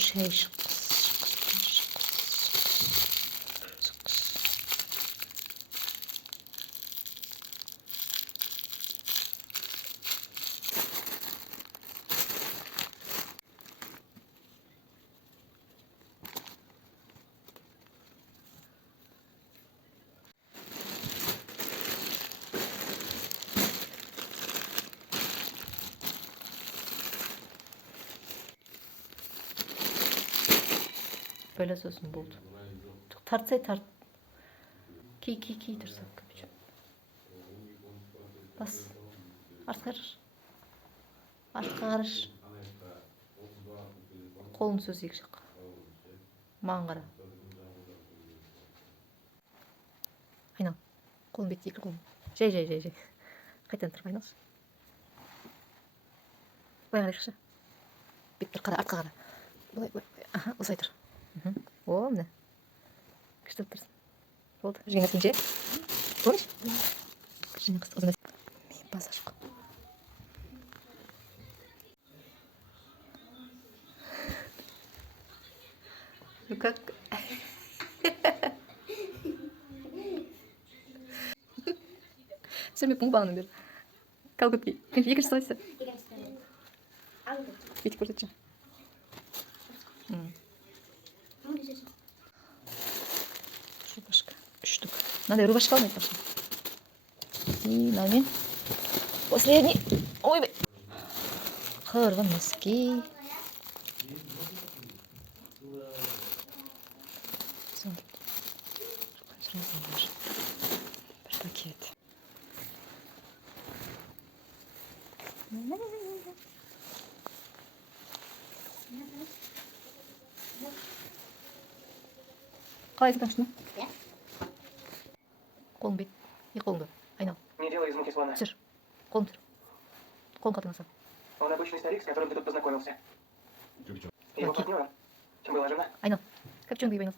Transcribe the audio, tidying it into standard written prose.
şey. Böyle sözüm buldu. Tartsay tart. Ki dursa. Bas. Artkar. Artkar. Kolun söz екі жақ. Маған қара. Айнал. Қолын бетті екі қолын. Жай. Қайтадан тұрып айналшы. Былай қарайықшы. Бет бір қара, артқа қара. Былай. Аха, осылай тұр. О, міне. Күшті тұрсың. Болды. Жүрген нәрсені же. Помнишь? Женя қысты ұзын нәрсе. Мен база жоқ. Ну как? Сен мен бағанын бер. Кал көтпей. Екінші салайсы. Бетік көрсетші. Рубашка. 3 штук. Надо рубашка алмай пошла. И нами. Последний. Ой, қырғын носки. Бір пакет. Қалай айтқаншыны? Қолың бет. И қолыңды. Айнал. Не делай из мухи слона. Түсір. Қолын түр. Қолын қатыңа сал. Он обычный старик, с которым ты тут познакомился. Его партнером, чем была жена. Айнал. Кәпчонды киіп айнал.